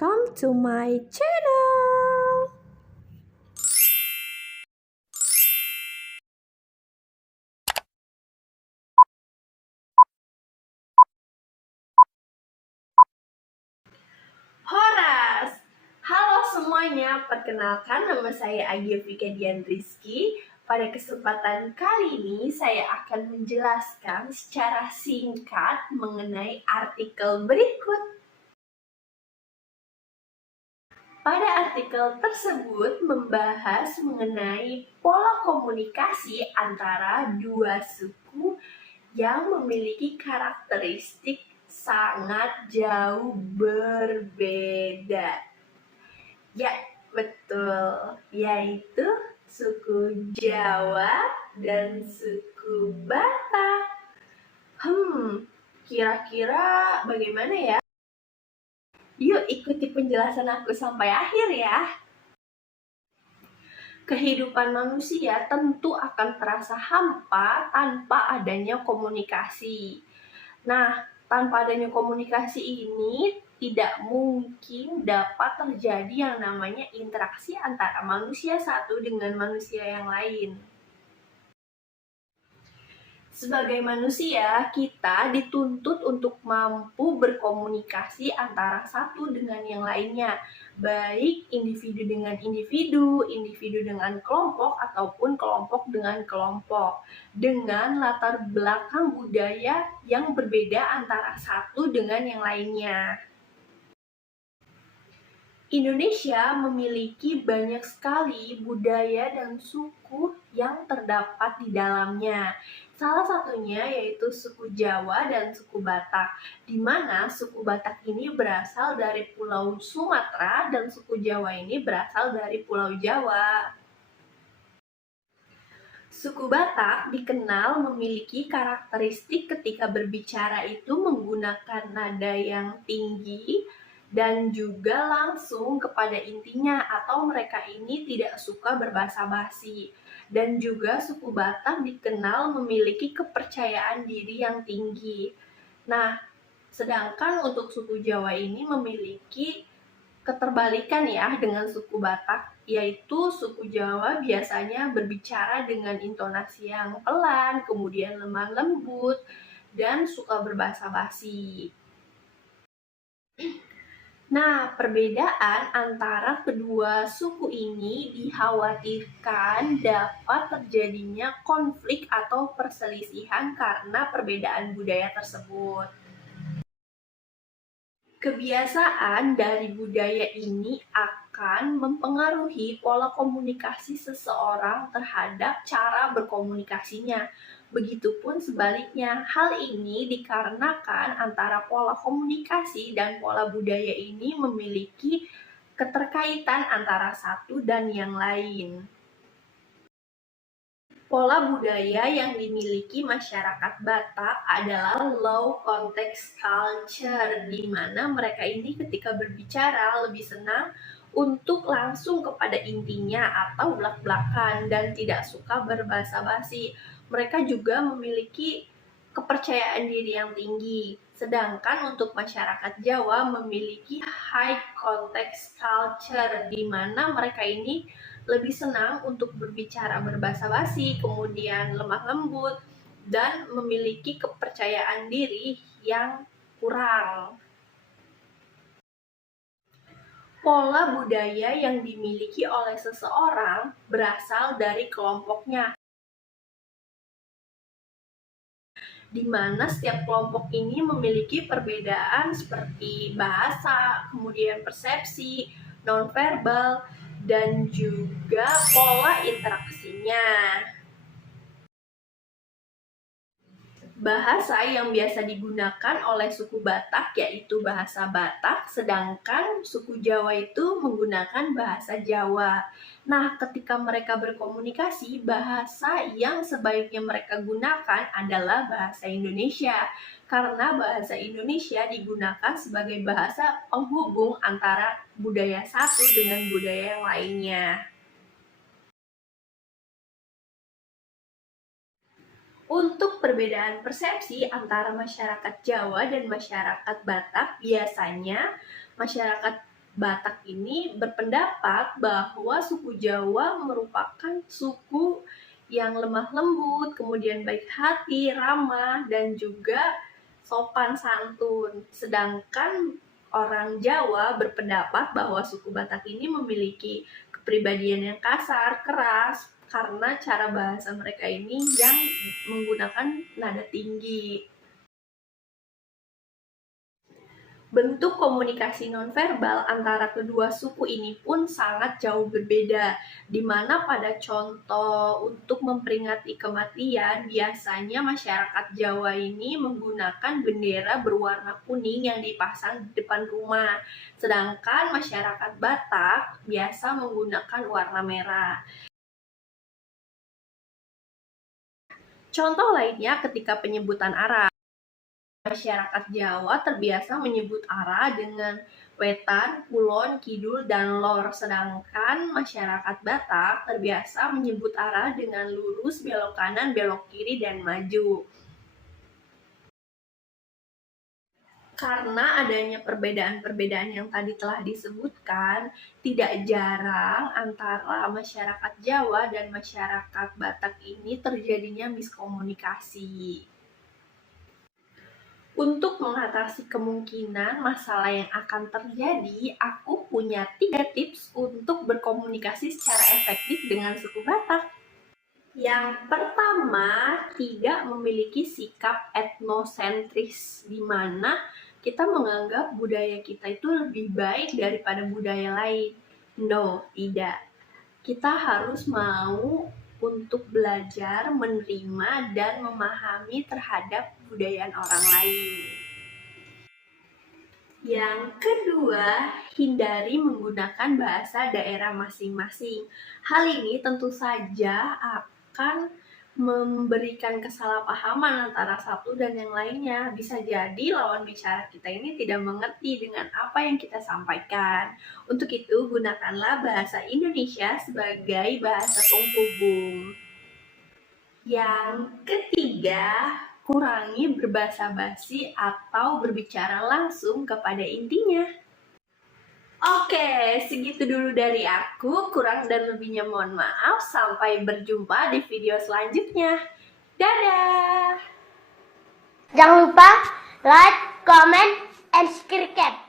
welcome to my channel. Horas! Halo semuanya, perkenalkan nama saya Agia Fikedian Rizky. Pada kesempatan kali ini saya akan menjelaskan secara singkat mengenai artikel berikut. Pada artikel tersebut membahas mengenai pola komunikasi antara dua suku yang memiliki karakteristik sangat jauh berbeda. Ya, betul, yaitu suku Jawa dan suku Batak. Kira-kira bagaimana ya? Yuk ikuti penjelasan aku sampai akhir ya. Kehidupan manusia tentu akan terasa hampa tanpa adanya komunikasi. Nah, tanpa adanya komunikasi ini tidak mungkin dapat terjadi yang namanya interaksi antara manusia satu dengan manusia yang lain. Sebagai manusia, kita dituntut untuk mampu berkomunikasi antara satu dengan yang lainnya, baik individu dengan individu, individu dengan kelompok, ataupun kelompok dengan kelompok, dengan latar belakang budaya yang berbeda antara satu dengan yang lainnya. Indonesia memiliki banyak sekali budaya dan suku yang terdapat di dalamnya. Salah satunya yaitu suku Jawa dan suku Batak, di mana suku Batak ini berasal dari Pulau Sumatera dan suku Jawa ini berasal dari Pulau Jawa. Suku Batak dikenal memiliki karakteristik ketika berbicara itu menggunakan nada yang tinggi dan juga langsung kepada intinya, atau mereka ini tidak suka berbahasa basi. Dan juga suku Batak dikenal memiliki kepercayaan diri yang tinggi. Nah, sedangkan untuk suku Jawa ini memiliki keterbalikan ya dengan suku Batak, yaitu suku Jawa biasanya berbicara dengan intonasi yang pelan, kemudian lemah lembut, dan suka berbahasa basi. Nah, perbedaan antara kedua suku ini dikhawatirkan dapat terjadinya konflik atau perselisihan karena perbedaan budaya tersebut. Kebiasaan dari budaya ini akan mempengaruhi pola komunikasi seseorang terhadap cara berkomunikasinya. Begitupun sebaliknya, hal ini dikarenakan antara pola komunikasi dan pola budaya ini memiliki keterkaitan antara satu dan yang lain. Pola budaya yang dimiliki masyarakat Batak adalah low context culture, di mana mereka ini ketika berbicara lebih senang untuk langsung kepada intinya atau blak-blakan dan tidak suka berbahasa basi. Mereka juga memiliki kepercayaan diri yang tinggi. Sedangkan untuk masyarakat Jawa memiliki high context culture, di mana mereka ini lebih senang untuk berbicara berbahasa basi, kemudian lemah lembut, dan memiliki kepercayaan diri yang kurang. Pola budaya yang dimiliki oleh seseorang berasal dari kelompoknya, di mana setiap kelompok ini memiliki perbedaan seperti bahasa, kemudian persepsi, nonverbal, dan juga pola interaksinya. Bahasa yang biasa digunakan oleh suku Batak yaitu bahasa Batak, sedangkan suku Jawa itu menggunakan bahasa Jawa. Nah, ketika mereka berkomunikasi, bahasa yang sebaiknya mereka gunakan adalah bahasa Indonesia, karena bahasa Indonesia digunakan sebagai bahasa penghubung antara budaya satu dengan budaya yang lainnya. Untuk perbedaan persepsi antara masyarakat Jawa dan masyarakat Batak, biasanya masyarakat Batak ini berpendapat bahwa suku Jawa merupakan suku yang lemah lembut, kemudian baik hati, ramah, dan juga sopan santun. Sedangkan orang Jawa berpendapat bahwa suku Batak ini memiliki kepribadian yang kasar, keras, karena cara bahasa mereka ini yang menggunakan nada tinggi. Bentuk komunikasi nonverbal antara kedua suku ini pun sangat jauh berbeda, di mana pada contoh untuk memperingati kematian, biasanya masyarakat Jawa ini menggunakan bendera berwarna kuning yang dipasang di depan rumah, sedangkan masyarakat Batak biasa menggunakan warna merah. Contoh lainnya ketika penyebutan arah. Masyarakat Jawa terbiasa menyebut arah dengan wetan, kulon, kidul, dan lor, sedangkan masyarakat Batak terbiasa menyebut arah dengan lurus, belok kanan, belok kiri, dan maju. Karena adanya perbedaan-perbedaan yang tadi telah disebutkan, tidak jarang antara masyarakat Jawa dan masyarakat Batak ini terjadinya miskomunikasi. Untuk mengatasi kemungkinan masalah yang akan terjadi, aku punya 3 tips untuk berkomunikasi secara efektif dengan suku Batak. Yang pertama, tidak memiliki sikap etnosentris, di mana kita menganggap budaya kita itu lebih baik daripada budaya lain. No, tidak. Kita harus mau untuk belajar, menerima, dan memahami terhadap kebudayaan orang lain. Yang kedua, hindari menggunakan bahasa daerah masing-masing. Hal ini tentu saja akan memberikan kesalahpahaman antara satu dan yang lainnya. Bisa jadi lawan bicara kita ini tidak mengerti dengan apa yang kita sampaikan. Untuk itu, gunakanlah bahasa Indonesia sebagai bahasa penghubung. Yang ketiga, kurangi berbasa-basi atau berbicara langsung kepada intinya. Oke, segitu dulu dari aku. Kurang dan lebihnya mohon maaf. Sampai berjumpa di video selanjutnya. Dadah! Jangan lupa like, comment, and subscribe.